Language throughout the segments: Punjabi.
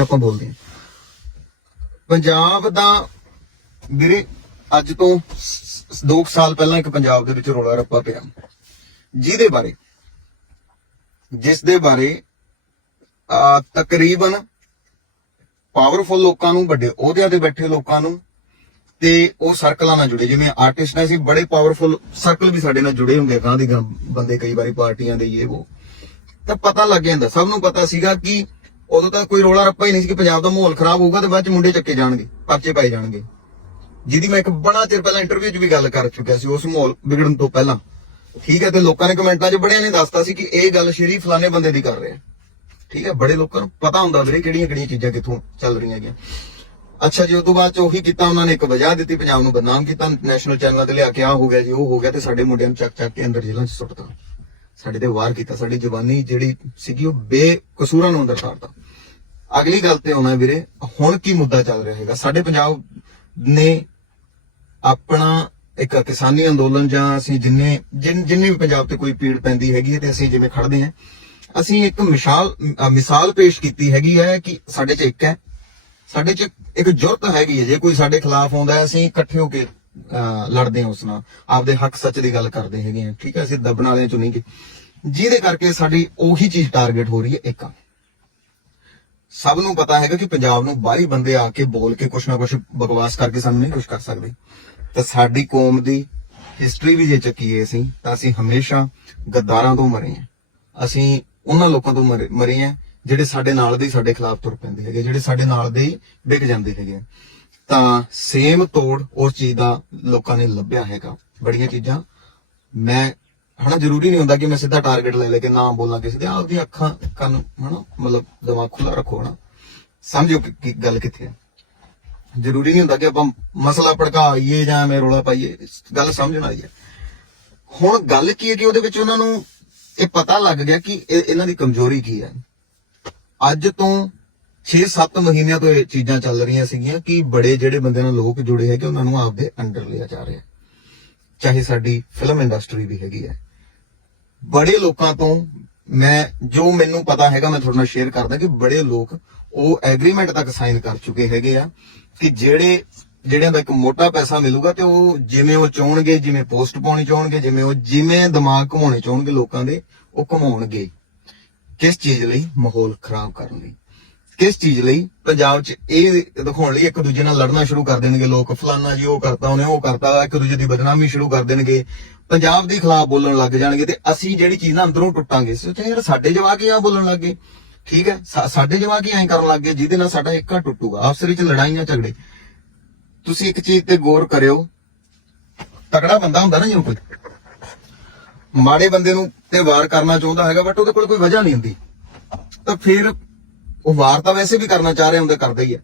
ਆਪਾਂ ਬੋਲਦੇ ਹਾਂ। ਪੰਜਾਬ ਦਾ ਵੀਰੇ, ਅੱਜ ਤੋਂ 2 ਸਾਲ ਪਹਿਲਾਂ ਇੱਕ ਪੰਜਾਬ ਦੇ ਵਿੱਚ ਰੋਲਾ ਰੱਪਾ ਪਿਆ। ਜਿਹਦੇ ਬਾਰੇ? ਜਿਸ ਦੇ ਬਾਰੇ ਤਕਰੀਬਨ ਪਾਵਰਫੁਲ ਲੋਕਾਂ ਨੂੰ ਵੱਡੇ, ਅਹੁਦਿਆਂ ਤੇ ਬੈਠੇ ਲੋਕਾਂ ਨੂੰ ਤੇ ਉਹ ਸਰਕਲਾਂ ਨਾਲ ਜੁੜੇ। ਜਿਵੇਂ ਆਰਟਿਸਟ ਨੇ ਸੀ ਬੜੇ ਪਾਵਰਫੁਲ ਸਰਕਲ ਵੀ ਸਾਡੇ ਨਾਲ ਜੁੜੇ ਹੁੰਦੇ ਆ ਗਾਂ ਦੀ ਗਾਂ, ਬੰਦੇ ਕਈ ਵਾਰੀ ਪਾਰਟੀਆਂ ਦੇ, ਇਹ, ਉਹ। ਤਾਂ ਪਤਾ ਲੱਗ ਜਾਂਦਾ। ਸਭ ਨੂੰ ਪਤਾ ਸੀਗਾ ਕਿ ਉਦੋਂ ਤਾਂ ਕੋਈ ਰੋਲਾ ਰੱਪਾ ਹੀ ਨਹੀਂ ਸੀ ਕਿ ਪੰਜਾਬ ਦਾ ਮਾਹੌਲ ਖਰਾਬ ਹੋਊਗਾ ਤੇ ਬਾਅਦ ਚ ਮੁੰਡੇ ਚੱਕੇ ਜਾਣਗੇ, ਪਰਚੇ ਪਾਏ ਜਾਣਗੇ। ਜਿਹਦੀ ਮੈਂ ਇੱਕ ਬੜਾ ਚਿਰ ਪਹਿਲਾਂ ਇੰਟਰਵਿਊ 'ਚ ਵੀ ਗੱਲ ਕਰ ਚੁੱਕਿਆ ਸੀ, ਉਸ ਮਾਹੌਲ ਵਿਗੜਨ ਤੋਂ ਪਹਿਲਾਂ। ਠੀਕ ਹੈ, ਤੇ ਲੋਕਾਂ ਨੇ ਕਮੈਂਟਾਂ 'ਚ ਬੜਿਆਂ ਨੇ ਦੱਸਤਾ ਸੀ ਕਿ ਇਹ ਗੱਲ ਸ਼ਰੀ ਫਲਾਣੇ ਬੰਦੇ ਦੀ ਕਰ ਰਿਹਾ ਠੀਕ ਹੈ, ਬੜੇ ਲੋਕਾਂ ਨੂੰ ਪਤਾ ਹੁੰਦਾ ਵੀਰੇ ਕਿਹੜੀਆਂ ਕਿਹੜੀਆਂ ਚੀਜ਼ਾਂ ਕਿੱਥੋਂ ਚੱਲ ਰਹੀਆਂ ਹੈਗੀਆਂ। ਅੱਛਾ ਜੀ ਉਸ ਤੋਂ ਬਾਅਦ ਚ ਉਹੀ ਕੀਤਾ ਉਹਨਾਂ ਨੇ, ਇੱਕ ਵਜ੍ਹਾ ਦਿੱਤੀ ਪੰਜਾਬ ਨੂੰ, ਬਦਨਾਮ ਕੀਤਾ ਨੈਸ਼ਨਲ ਚੈਨਲਾਂ ਤੇ ਲਿਆ ਕੇ ਆ ਹੋ ਗਿਆ ਜੀ, ਉਹ ਹੋ ਗਿਆ ਤੇ ਸਾਡੇ ਮੁੰਡਿਆਂ ਨੂੰ ਚੱਕ ਚੱਕ ਕੇ ਅੰਦਰ ਜੇਲ੍ਹਾਂ 'ਚ ਸੁੱਟਤਾ। ਸਾਡੇ ਤੇ ਵਾਰ ਕੀਤਾ, ਸਾਡੀ ਜਵਾਨੀ ਜਿਹੜੀ ਸੀਗੀ ਉਹ ਬੇਕਸੂਰਾਂ ਨੂੰ ਅੰਦਰ ਸਾੜਤਾ। ਅਗਲੀ ਗੱਲ ਤੇ ਆਉਣਾ ਵੀਰੇ, ਹੁਣ ਕੀ ਮੁੱਦਾ ਚੱਲ ਰਿਹਾ ਹੈਗਾ? ਸਾਡੇ ਪੰਜਾਬ ਨੇ ਆਪਣਾ ਇੱਕ ਕਿਸਾਨੀ ਅੰਦੋਲਨ ਜਾਂ ਅਸੀਂ ਜਿੰਨੇ ਜਿੰਨੇ ਵੀ ਪੰਜਾਬ ਤੇ ਕੋਈ ਪੀੜ ਪੈਂਦੀ ਹੈਗੀ ਹੈ ਤੇ ਅਸੀਂ ਜਿਵੇਂ ਖੜਦੇ ਹਾਂ, ਅਸੀਂ ਇੱਕ ਮਿਸਾਲ ਮਿਸਾਲ ਪੇਸ਼ ਕੀਤੀ ਹੈਗੀ ਹੈ ਕਿ ਸਾਡੇ 'ਚ ਇੱਕ ਹੈ। ਸਾਡੇ 'ਚ ਇੱਕ ਜੁਰਤ ਹੈਗੀ ਹੈ। ਜੇ ਕੋਈ ਸਾਡੇ ਖਿਲਾਫ ਆਉਂਦਾ ਹੈ, ਅਸੀਂ ਇਕੱਠੇ ਹੋ ਕੇ ਲੜਦੇ ਹਾਂ ਉਸ ਨਾਲ। ਆਪਦੇ ਹੱਕ ਸੱਚ ਦੀ ਗੱਲ ਕਰਦੇ ਹੈਗੇ ਹਾਂ। ਠੀਕ ਹੈ, ਅਸੀਂ ਦੱਬਣ ਵਾਲਿਆਂ ਚੋਂ ਨਹੀਂ ਗੇ ਜਿਹਦੇ ਕਰਕੇ ਸਾਡੀ ਉਹੀ ਚੀਜ਼ ਟਾਰਗੇਟ ਹੋ ਰਹੀ ਹੈ ਇੱਕ। ਸਭ ਨੂੰ ਪਤਾ ਹੈਗਾ ਕਿ ਪੰਜਾਬ ਨੂੰ ਬਾਹਰੀ ਬੰਦੇ ਆ ਕੇ ਬੋਲ ਕੇ ਕੁਛ ਨਾ ਕੁਛ ਬਕਵਾਸ ਕਰਕੇ ਸਾਨੂੰ ਨਹੀਂ ਕੁਛ ਕਰ ਸਕਦੇ। ਤਾਂ ਸਾਡੀ ਕੌਮ ਦੀ ਹਿਸਟਰੀ ਵੀ ਜੇ ਚੱਕੀਏ ਅਸੀਂ, ਤਾਂ ਅਸੀਂ ਹਮੇਸ਼ਾ ਗੱਦਾਰਾਂ ਤੋਂ ਮਰੇ ਹਾਂ। ਅਸੀਂ ਉਹਨਾਂ ਲੋਕਾਂ ਤੋਂ ਮਰੇ ਮਰੇ ਜਿਹੜੇ ਸਾਡੇ ਨਾਲ ਦੇ ਸਾਡੇ ਖਿਲਾਫ ਤੁਰ ਪੈਂਦੇ ਹੈਗੇ, ਜਿਹੜੇ ਸਾਡੇ ਨਾਲ ਦੇ ਵਿਕ ਜਾਂਦੇ ਹੈਗੇ ਤਾਂ ਸੇਮ ਤੋੜ ਉਸ ਚੀਜ਼ ਦਾ ਲੋਕਾਂ ਨੇ ਲੱਭਿਆ ਹੈਗਾ। ਬੜੀਆਂ ਚੀਜ਼ਾਂ। ਮੈਂ ਹਨਾ, ਜ਼ਰੂਰੀ ਨਹੀਂ ਹੁੰਦਾ ਕਿ ਮੈਂ ਸਿੱਧਾ ਟਾਰਗੇਟ ਲੈ ਲੈ ਕੇ ਨਾ ਬੋਲਾਂ ਕਿਸੇ ਦੇ ਆਪਦੀ ਅੱਖਾਂ ਕੰਨ ਹਨਾ, ਮਤਲਬ ਦਿਮਾਗ ਖੁੱਲਾ ਰੱਖੋ, ਹਨਾ। ਸਮਝੋ ਕਿ ਗੱਲ ਕਿੱਥੇ ਹੈ ਜ਼ਰੂਰੀ ਨਹੀਂ ਹੁੰਦਾ ਕਿ ਆਪਾਂ ਮਸਲਾ ਭੜਕਾਈਏ ਜਾਂ ਐਵੇਂ ਰੋਲਾ ਪਾਈਏ ਗੱਲ ਸਮਝਣ ਵਾਲੀ ਹੈ ਹੁਣ ਗੱਲ ਕੀ ਹੈ ਕਿ ਉਹਦੇ ਵਿੱਚ ਉਹਨਾਂ ਨੂੰ ਇਹ ਪਤਾ ਲੱਗ ਗਿਆ ਕਿ ਇਹ- ਇਹਨਾਂ ਦੀ ਕਮਜ਼ੋਰੀ ਕੀ ਹੈ ਅੱਜ ਤੋਂ 6-7 ਮਹੀਨਿਆਂ ਤੋਂ ਇਹ ਚੀਜ਼ਾਂ ਚੱਲ ਰਹੀਆਂ ਸੀਗੀਆਂ ਕਿ ਬੜੇ ਜਿਹੜੇ ਬੰਦੇ ਨਾਲ ਲੋਕ ਜੁੜੇ ਹੈਗੇ, ਉਹਨਾਂ ਨੂੰ ਆਪਦੇ ਅੰਡਰ ਲਿਆ ਜਾ ਰਿਹਾ। ਚਾਹੇ ਸਾਡੀ ਫਿਲਮ ਇੰਡਸਟਰੀ ਵੀ ਹੈਗੀ ਹੈ ਬੜੇ ਲੋਕਾਂ ਤੋਂ ਮੈਂ, ਜੋ ਮੈਨੂੰ ਪਤਾ ਹੈਗਾ, ਮੈਂ ਤੁਹਾਡੇ ਨਾਲ ਸ਼ੇਅਰ ਕਰਦਾ ਕਿ ਬੜੇ ਲੋਕ ਉਹ ਐਗਰੀਮੈਂਟ ਤੱਕ ਸਾਈਨ ਕਰ ਚੁੱਕੇ ਹੈਗੇ ਆ ਕਿ ਜਿਹੜੇ, ਜਿਹੜਿਆਂ ਦਾ ਇੱਕ ਮੋਟਾ ਪੈਸਾ ਮਿਲੂਗਾ ਤੇ ਉਹ ਜਿਵੇਂ ਉਹ ਚਾਹਣਗੇ, ਜਿਵੇਂ ਪੋਸਟ ਪਾਉਣੀ ਚਾਹਣਗੇ, ਜਿਵੇਂ ਉਹ, ਜਿਵੇਂ ਦਿਮਾਗ ਘੁਮਾਉਣੇ ਚਾਹਣਗੇ ਲੋਕਾਂ ਦੇ, ਉਹ ਘੁਮਾਉਣਗੇ। ਕਿਸ ਚੀਜ਼ ਲਈ? ਮਾਹੌਲ ਖਰਾਬ ਕਰਨ ਲਈ। ਕਿਸ ਚੀਜ਼ ਲਈ? ਪੰਜਾਬ 'ਚ ਇਹ ਦਿਖਾਉਣ ਲਈ ਇੱਕ ਦੂਜੇ ਨਾਲ ਲੜਨਾ ਸ਼ੁਰੂ ਕਰ ਦੇਣਗੇ ਲੋਕ। ਫਲਾਨਾ ਜੀ ਉਹ ਕਰਤਾ, ਉਹਨੇ ਉਹ ਕਰਤਾ, ਇੱਕ ਦੂਜੇ ਦੀ ਬਦਨਾਮੀ ਸ਼ੁਰੂ ਕਰ ਦੇਣਗੇ। ਪੰਜਾਬ ਦੇ ਖਿਲਾਫ ਬੋਲਣ ਲੱਗ ਜਾਣਗੇ ਤੇ ਅਸੀਂ ਜਿਹੜੀ ਚੀਜ਼ ਨਾਲ ਅੰਦਰੋਂ ਟੁੱਟਾਂਗੇ ਸੋਚਿਆ ਯਾਰ ਸਾਡੇ ਜਵਾਕ ਹੀ ਆ ਬੋਲਣ ਲੱਗ ਗਏ? ਠੀਕ ਹੈ ਸਾਡੇ ਜਵਾਕ ਹੀ ਐਂ ਕਰਨ ਲੱਗ ਗਏ, ਜਿਹਦੇ ਨਾਲ ਸਾਡਾ ਇੱਕਾ ਟੁੱਟੂਗਾ, ਆਪਸ ਵਿੱਚ ਲੜਾਈਆਂ ਝਗੜੇ। ਤੁਸੀਂ ਇੱਕ ਚੀਜ਼ ਤੇ ਗੌਰ ਕਰਿਓ। ਤਕੜਾ ਬੰਦਾ ਹੁੰਦਾ ਨਾ ਜਿਵੇਂ ਕੋਈ। ਮਾੜੇ ਬੰਦੇ ਨੂੰ ਤੇ ਵਾਰ ਕਰਨਾ ਚਾਹੁੰਦਾ ਹੈਗਾ ਬਟ ਉਹਦੇ ਕੋਲ ਕੋਈ ਵਜ੍ਹਾ ਨਹੀਂ ਹੁੰਦੀ। ਤਾਂ ਫਿਰ ਉਹ ਵਾਰ ਤਾਂ ਵੈਸੇ ਵੀ ਕਰਨਾ ਚਾਹ ਰਿਹਾ ਹੁੰਦਾ, ਕਰਦਾ ਹੀ ਹੈ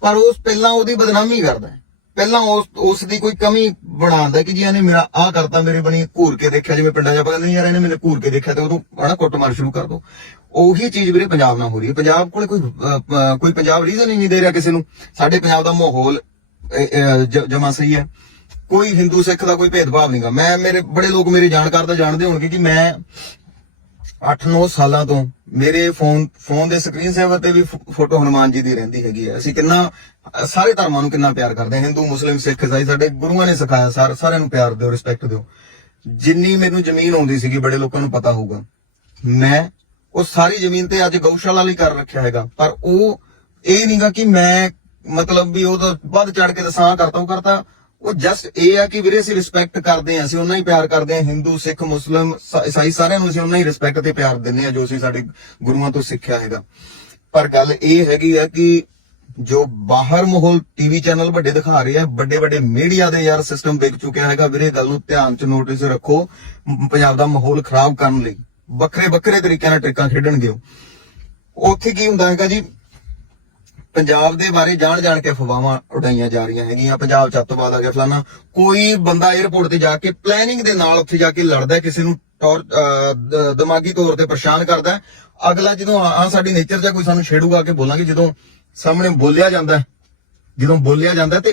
ਪਰ ਉਸ ਪਹਿਲਾਂ ਉਹਦੀ ਬਦਨਾਮੀ ਕਰਦਾ ਹੈ। ਪਹਿਲਾਂ ਉਸ ਉਸ ਦੀ ਕੋਈ ਕਮੀ ਬਣਾਉਂਦਾ ਕਿ ਜੀ ਇਹਨੇ ਮੇਰਾ ਆਹ ਕਰਤਾ, ਮੇਰੇ ਬਣੀ ਘੂਰ ਕੇ ਦੇਖਿਆ, ਜਿਵੇਂ ਪਿੰਡਾਂ 'ਚ ਆਪਾਂ ਕਹਿੰਦੇ ਯਾਰ ਇਹਨੇ ਮੈਨੂੰ ਘੂਰ ਕੇ ਦੇਖਿਆ ਤੇ ਉਹਨੂੰ ਹਨਾ ਕੁੱਟ ਮਾਰ ਸ਼ੁਰੂ ਕਰ ਦੋ। ਉਹੀ ਚੀਜ਼ ਵੀਰੇ ਪੰਜਾਬ ਨਾਲ ਹੋ ਰਹੀ ਹੈ। ਪੰਜਾਬ ਕੋਲੇ ਕੋਈ ਕੋਈ ਪੰਜਾਬ ਰੀਜ਼ਨ ਹੀ ਨਹੀਂ ਦੇ ਰਿਹਾ ਕਿਸੇ ਨੂੰ। ਸਾਡੇ ਪੰਜਾਬ ਦਾ ਮਾਹੌਲ ਜਮਾ ਸਹੀ ਹੈ। ਕੋਈ ਹਿੰਦੂ ਸਿੱਖ ਦਾ ਕੋਈ ਭੇਦਭਾਵ ਨਹੀਂਗਾ ਮੈਂ, ਮੇਰੇ, ਬੜੇ ਲੋਕ ਮੇਰੇ ਜਾਣਕਾਰ ਦਾ ਜਾਣਦੇ ਹੋਣਗੇ ਕਿ ਮੈਂ 8-9 ਸਾਲਾਂ ਤੋਂ ਮੇਰੇ ਫੋਨ ਫੋਨ ਦੇ ਸਕਰੀਨ ਸੇਵਰ ਤੇ ਵੀ ਫੋਟੋ ਹਨੂਮਾਨ ਜੀ ਦੀ ਰਹਿੰਦੀ ਹੈਗੀ ਹੈ। ਅਸੀਂ ਕਿੰਨਾ, ਸਾਰੇ ਧਰਮਾਂ ਨੂੰ ਕਿੰਨਾ ਪਿਆਰ ਕਰਦੇ ਹਾਂ। ਹਿੰਦੂ, ਮੁਸਲਿਮ, ਸਿੱਖ, ਈਸਾਈ, ਸਾਡੇ ਗੁਰੂਆਂ ਨੇ ਸਿਖਾਇਆ ਸਾਰਿਆਂ ਨੂੰ ਪਿਆਰ ਦਿਓ ਰਿਸਪੈਕਟ ਦਿਓ। ਜਿੰਨੀ ਮੈਨੂੰ ਜ਼ਮੀਨ ਆਉਂਦੀ ਸੀਗੀ, ਬੜੇ ਲੋਕਾਂ ਨੂੰ ਪਤਾ ਹੋਊਗਾ। ਮੈਂ ਉਹ ਸਾਰੀ ਜ਼ਮੀਨ ਤੇ ਅੱਜ ਗਊਸ਼ਾਲਾ ਲਈ ਕਰ ਰੱਖਿਆ ਹੈਗਾ। ਪਰ ਉਹ ਇਹ ਨਹੀਂਗਾ ਕਿ ਮੈਂ ਮਤਲਬ ਵੀ ਉਹ ਤਾਂ ਵੱਧ ਚੜ ਕੇ ਦਸਾਂ ਕਰਤਾ, ਉਹ ਕਰਤਾ। ਉਹ ਜਸਟ ਇਹ ਆ ਕਿ ਵੀਰੇ ਅਸੀਂ ਰਿਸਪੈਕਟ ਕਰਦੇ ਹਾਂ, ਅਸੀਂ ਉਹਨਾਂ ਹੀ ਪਿਆਰ ਕਰਦੇ ਹਾਂ, ਹਿੰਦੂ, ਸਿੱਖ, ਮੁਸਲਮ ਈਸਾਈ ਸਾਰਿਆਂ ਨੂੰ ਅਸੀਂ ਉਹਨਾਂ ਹੀ ਰਿਸਪੈਕਟ ਤੇ ਪਿਆਰ ਦਿੰਦੇ ਹਾਂ ਜੋ ਅਸੀਂ ਸਾਡੇ ਗੁਰੂਆਂ ਤੋਂ ਸਿੱਖਿਆ ਹੈਗਾ। ਪਰ ਗੱਲ ਇਹ ਹੈਗੀ ਆ ਕਿ ਜੋ ਬਾਹਰ ਮਾਹੌਲ ਟੀਵੀ ਚੈਨਲ ਵੱਡੇ ਦਿਖਾ ਰਹੇ ਆ ਵੱਡੇ ਵੱਡੇ ਮੀਡੀਆ ਦੇ ਯਾਰ ਸਿਸਟਮ ਵਿਕ ਚੁੱਕਿਆ ਹੈਗਾ। ਵੀਰੇ, ਗੱਲ ਨੂੰ ਧਿਆਨ ਚ ਨੋਟਿਸ ਰੱਖੋ ਪੰਜਾਬ ਦਾ ਮਾਹੌਲ ਖਰਾਬ ਕਰਨ ਲਈ। ਵੱਖਰੇ ਵੱਖਰੇ ਤਰੀਕਿਆਂ ਨਾਲ ਟ੍ਰਿਕਾਂ ਖੇਡਣਗੇ ਉਹ। ਉੱਥੇ ਕੀ ਹੁੰਦਾ ਹੈਗਾ ਜੀ ਪੰਜਾਬ ਦੇ ਬਾਰੇ ਜਾਣ ਜਾਣ ਕੇ ਅਫਵਾਹਾਂ ਉਡਾਈਆਂ ਜਾ ਰਹੀਆਂ ਹੈਗੀਆਂ। ਪੰਜਾਬ ਚ ਅੱਤਵਾਦ ਆ ਗਿਆ ਫਲਾਨਾ। ਕੋਈ ਬੰਦਾ 에어ਪੋਰਟ ਤੇ ਜਾ ਕੇ ਪਲੈਨਿੰਗ ਦੇ ਨਾਲ ਉੱਥੇ ਜਾ ਕੇ ਲੜਦਾ ਕਿਸੇ ਨੂੰ ਟੌਰ ਦਿਮਾਗੀ ਤੌਰ ਤੇ ਪਰੇਸ਼ਾਨ ਕਰਦਾ ਅਗਲਾ ਜਦੋਂ ਆ ਸਾਡੀ ਨੇਚਰ ਜਾਂ ਕੋਈ ਸਾਨੂੰ ਛੇੜੂਗਾ ਕੇ ਬੋਲਾਂਗੇ, ਜਦੋਂ ਸਾਹਮਣੇ ਬੋਲਿਆ ਜਾਂਦਾ ਜਦੋਂ ਬੋਲਿਆ ਜਾਂਦਾ ਤੇ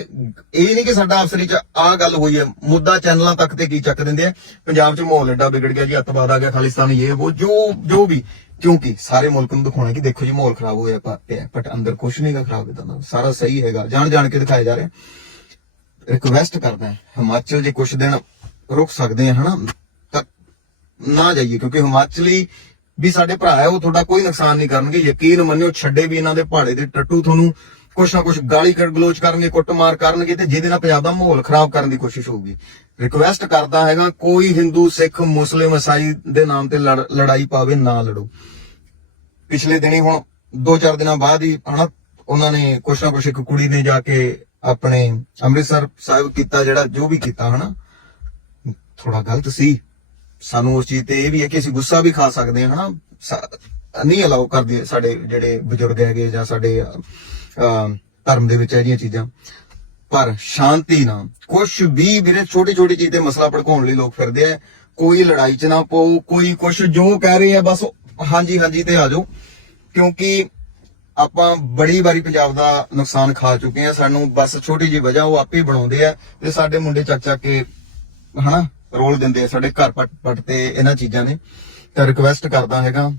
ਇਹ ਨਹੀਂ ਕਿ ਸਾਡਾ ਅਫਸਰੀ ਚ ਆ ਗੱਲ ਹੋਈ ਹੈ, ਮੁੱਦਾ ਚੈਨਲਾਂ ਤੱਕ ਤੇ ਕੀ ਚੱਕ ਦਿੰਦੇ ਆ। ਪੰਜਾਬ ਚ ਮਾਹੌਲ ਐਡਾ ਵਿਗੜ ਗਿਆ ਜੀ, ਅੱਤਵਾਦ ਆ ਗਿਆ, ਖਾਲਿਸਤਾਨੀ ਇਹ, ਉਹ ਜੋ ਜੋ ਵੀ ਕਿਉਂਕਿ ਸਾਰੇ ਮੁਲਕ ਨੂੰ ਦਿਖਾਉਣਾ ਕਿ ਦੇਖੋ ਜੀ ਮਾਹੌਲ ਖਰਾਬ ਹੋਇਆ ਪਿਆ ਬਟ ਅੰਦਰ ਕੁਝ ਨਹੀਂਗਾ ਖਰਾਬ ਇਦਾਂ ਦਾ ਸਾਰਾ ਸਹੀ ਹੈਗਾ। ਜਾਣ ਜਾਣ ਕੇ ਦਿਖਾਇਆ ਜਾ ਰਿਹਾ। ਰਿਕਵੈਸਟ ਕਰਦਾ ਹਾਂ, ਹਿਮਾਚਲ ਜੇ ਕੁਝ ਦਿਨ ਰੁਕ ਸਕਦੇ ਆ ਹਨਾ ਤਾਂ ਨਾ ਜਾਈਏ ਕਿਉਂਕਿ ਹਿਮਾਚਲੀ ਵੀ ਸਾਡੇ ਭਰਾ ਹੈ ਉਹ ਤੁਹਾਡਾ ਕੋਈ ਨੁਕਸਾਨ ਨਹੀਂ ਕਰਨਗੇ। ਯਕੀਨ ਮੰਨਿਓ ਛੱਡੇ ਵੀ ਇਹਨਾਂ ਦੇ ਪਹਾੜੇ ਦੇ ਟੱਟੂ ਤੁਹਾਨੂੰ ਕੁਛ ਨਾ ਕੁਛ ਗਾਲੀ ਗਲੋਚ ਕਰਨਗੇ, ਕੁੱਟਮਾਰ ਕਰਨਗੇ ਤੇ ਜਿਹਦੇ ਨਾਲ ਪੰਜਾਬ ਦਾ ਮਾਹੌਲ ਖਰਾਬ ਕਰਨ ਦੀ ਕੋਸ਼ਿਸ਼ ਹੋਊਗੀ। ਰਿਕਵੈਸਟ ਕਰਦਾ ਹੈਗਾ, ਕੋਈ ਹਿੰਦੂ ਸਿੱਖ ਮੁਸਲਿਮ ਈਸਾਈ ਦੇ ਨਾਮ ਤੇ ਲੜਾਈ ਪਾਵੇ, ਨਾ ਲੜੋ। ਪਿਛਲੇ ਦਿਨੀ ਹੁਣ 2-4 ਦਿਨਾਂ ਬਾਅਦ ਹੀ ਹਨਾ, ਉਹਨਾਂ ਨੇ ਕੁਛ ਨਾ ਕੁਛ ਇੱਕ ਕੁੜੀ ਨੇ ਜਾ ਕੇ ਆਪਣੇ ਅੰਮ੍ਰਿਤਸਰ ਸਾਹਿਬ ਕੀਤਾ ਜਿਹੜਾ ਜੋ ਵੀ ਕੀਤਾ ਹਨਾ। ਥੋੜਾ ਗਲਤ ਸੀ। ਸਾਨੂੰ ਉਸ ਚੀਜ਼ ਤੇ ਇਹ ਵੀ ਹੈ ਕਿ ਅਸੀਂ ਗੁੱਸਾ ਵੀ ਖਾ ਸਕਦੇ ਹਾਂ ਹਨਾ। ਸਾ- ਨਹੀਂ ਅਲਾਉ ਕਰਦੇ ਸਾਡੇ ਜਿਹੜੇ ਬਜ਼ੁਰਗ ਹੈਗੇ ਜਾਂ ਸਾਡੇ ਧਰਮ ਦੇ ਵਿੱਚ ਇਹ ਜਿਹੀਆਂ ਚੀਜ਼ਾਂ। ਪਰ ਸ਼ਾਂਤੀ ਨਾਲ ਕੁਝ ਵੀ ਵੀਰੇ, ਛੋਟੀ ਛੋਟੀ ਚੀਜ਼ ਤੇ ਮਸਲਾ ਭੜਕਾਉਣ ਲਈ ਲੋਕ ਫਿਰਦੇ ਆ। ਕੋਈ ਲੜਾਈ 'ਚ ਨਾ ਪਾਓ ਕੋਈ ਕੁਝ ਜੋ ਕਹਿ ਰਹੇ ਆ, ਬਸ ਹਾਂਜੀ ਹਾਂਜੀ ਤੇ ਆ ਜਾਓ। ਕਿਉਂਕਿ ਆਪਾਂ ਬੜੀ ਵਾਰੀ ਪੰਜਾਬ ਦਾ ਨੁਕਸਾਨ ਖਾ ਚੁੱਕੇ ਆ। ਸਾਨੂੰ ਬਸ ਛੋਟੀ ਜੀ ਵਜ੍ਹਾ ਉਹ ਆਪੇ ਬਣਾਉਂਦੇ ਆ ਤੇ ਸਾਡੇ ਮੁੰਡੇ ਚੱਕ ਚੱਕ ਕੇ, ਹਨਾ, ਰੋਲ ਦਿੰਦੇ ਆ ਸਾਡੇ ਘਰ ਪਟ ਪਟ ਤੇ ਇਹਨਾਂ ਚੀਜ਼ਾਂ ਨੇ। ਤਾਂ ਰਿਕਵੈਸਟ ਕਰਦਾ ਹੈਗਾ,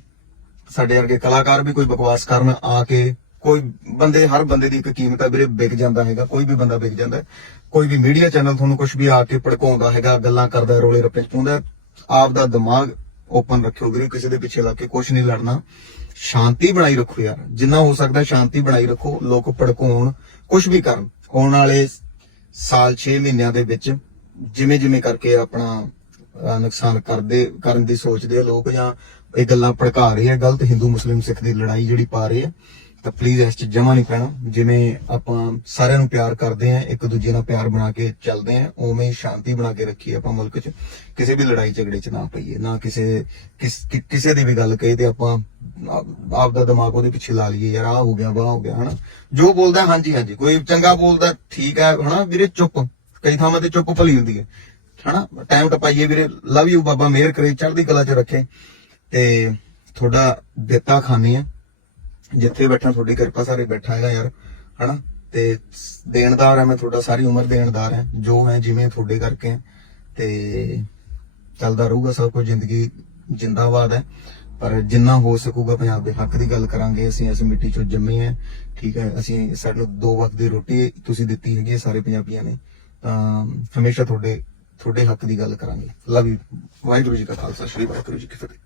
ਸਾਡੇ ਵਰਗੇ ਕਲਾਕਾਰ ਵੀ ਕੋਈ ਬਕਵਾਸ ਕਰਨ ਆ ਕੇ ਕੋਈ ਬੰਦੇ, ਹਰ ਬੰਦੇ ਦੀ ਇੱਕ ਕੀਮਤ ਹੈ ਵੀਰੇ, ਵਿਕ ਜਾਂਦਾ ਹੈਗਾ, ਕੋਈ ਵੀ ਬੰਦਾ ਵਿਕ ਜਾਂਦਾ ਕੋਈ ਵੀ ਮੀਡੀਆ ਚੈਨਲ ਤੁਹਾਨੂੰ ਕੁਝ ਵੀ ਆ ਕੇ ਭੜਕਾਉਂਦਾ ਹੈਗਾ, ਗੱਲਾਂ ਕਰਦਾ, ਰੋਲੇ ਰੱਪੇ ਪਾਉਂਦਾ ਆਪ ਦਾ ਦਿਮਾਗ ਓਪਨ ਰੱਖਿਓ ਵੀਰੇ, ਕਿਸੇ ਦੇ ਪਿੱਛੇ ਲੱਗ ਕੇ ਕੁਝ ਨਹੀਂ ਲੜਨਾ। ਸ਼ਾਂਤੀ ਬਣਾਈ ਰੱਖੋ ਯਾਰ, ਜਿੰਨਾ ਹੋ ਸਕਦਾ ਸ਼ਾਂਤੀ ਬਣਾਈ ਰੱਖੋ, ਲੋਕ ਭੜਕਾਉਣ ਕੁਝ ਵੀ ਕਰਨ। ਆਉਣ ਵਾਲੇ ਸਾਲ 6 ਮਹੀਨਿਆਂ ਦੇ ਵਿੱਚ ਜਿਵੇਂ ਜਿਵੇਂ ਕਰਕੇ ਆਪਣਾ ਨੁਕਸਾਨ ਕਰਦੇ, ਕਰਨ ਦੀ ਸੋਚਦੇ ਆ ਲੋਕ ਜਾਂ ਇਹ ਗੱਲਾਂ ਭੜਕਾ ਰਹੇ ਆ, ਗਲਤ ਹਿੰਦੂ, ਮੁਸਲਿਮ, ਸਿੱਖ ਦੀ ਲੜਾਈ ਜਿਹੜੀ ਪਾ ਰਹੇ ਆ ਤਾਂ ਪਲੀਜ਼ ਇਸ ਚ ਜਮਾ ਨਹੀਂ ਪੈਣਾ। ਜਿਵੇਂ ਆਪਾਂ ਸਾਰਿਆਂ ਨੂੰ ਪਿਆਰ ਕਰਦੇ ਆ ਇੱਕ ਦੂਜੇ ਨਾਲ ਪਿਆਰ ਬਣਾ ਕੇ ਚੱਲਦੇ ਆ ਉਵੇਂ ਹੀ ਸ਼ਾਂਤੀ ਬਣਾ ਕੇ ਰੱਖੀਏ ਆਪਾਂ ਮੁਲਕ 'ਚ। ਕਿਸੇ ਵੀ ਲੜਾਈ ਝਗੜੇ 'ਚ ਨਾ ਪਈਏ, ਨਾ ਕਿਸੇ ਕਿਸੇ ਦੀ ਵੀ ਗੱਲ ਕਹੀ ਤੇ ਆਪਾਂ ਆਪ- ਦਾ ਦਿਮਾਗ ਉਹਦੇ ਪਿੱਛੇ ਲਾ ਲਈਏ, ਯਾਰ ਆ ਹੋ ਗਿਆ, ਵਾਹ ਹੋ ਗਿਆ, ਹਨਾ। ਜੋ ਬੋਲਦਾ ਹਾਂਜੀ ਹਾਂਜੀ, ਕੋਈ ਚੰਗਾ ਬੋਲਦਾ ਠੀਕ ਹੈ, ਹਨਾ, ਵੀਰੇ, ਚੁੱਪ। ਕਈ ਥਾਵਾਂ ਤੇ ਚੁੱਪ ਭਲੀ ਹੁੰਦੀ ਹੈ, ਹਨਾ। ਟਾਈਮ ਟਪਾਈਏ ਵੀਰੇ ਲਵ ਯੂ ਬਾਬਾ, ਮਿਹਰ ਕਰੇ, ਚੜ੍ਹਦੀ ਕਲਾ 'ਚ ਰੱਖੇ। ਤੇ ਤੁਹਾਡਾ ਦਿੱਤਾ ਖਾਨੇ ਆ। ਜਿੱਥੇ ਬੈਠਾ, ਤੁਹਾਡੀ ਕਿਰਪਾ ਸਾਰੇ ਬੈਠਾ ਹੈਗਾ ਯਾਰ, ਹਨਾ? ਤੇ ਦੇਣਦਾਰ ਹੈ ਮੈਂ ਤੁਹਾਡਾ ਸਾਰੀ ਉਮਰ ਦੇਣਦਾਰ ਹੈ ਜੋ ਹੈ, ਜਿਵੇਂ ਤੁਹਾਡੇ ਕਰਕੇ। ਤੇ ਚੱਲਦਾ ਰਹੂਗਾ ਸਭ ਕੁਝ, ਜ਼ਿੰਦਗੀ ਜਿੰਦਾਬਾਦ ਹੈ। ਪਰ ਜਿੰਨਾ ਹੋ ਸਕੂਗਾ ਪੰਜਾਬ ਦੇ ਹੱਕ ਦੀ ਗੱਲ ਕਰਾਂਗੇ, ਅਸੀਂ ਇਸ ਮਿੱਟੀ ਚੋਂ ਜੰਮੇ ਆ ਠੀਕ ਹੈ? ਅਸੀਂ ਸਾਨੂੰ ਦੋ ਵਕਤ ਦੀ ਰੋਟੀ ਤੁਸੀਂ ਦਿੱਤੀ ਹੈਗੀ ਸਾਰੇ ਪੰਜਾਬੀਆਂ ਨੇ। ਤਾਂ ਹਮੇਸ਼ਾ ਤੁਹਾਡੇ ਤੁਹਾਡੇ ਹੱਕ ਦੀ ਗੱਲ ਕਰਾਂਗੇ। Love you. ਵਾਹਿਗੁਰੂ ਜੀ ਕਾ ਖਾਲਸਾ, ਸ੍ਰੀ ਵਾਹਿਗੁਰੂ ਜੀ ਕੀ ਫਤਿਹ।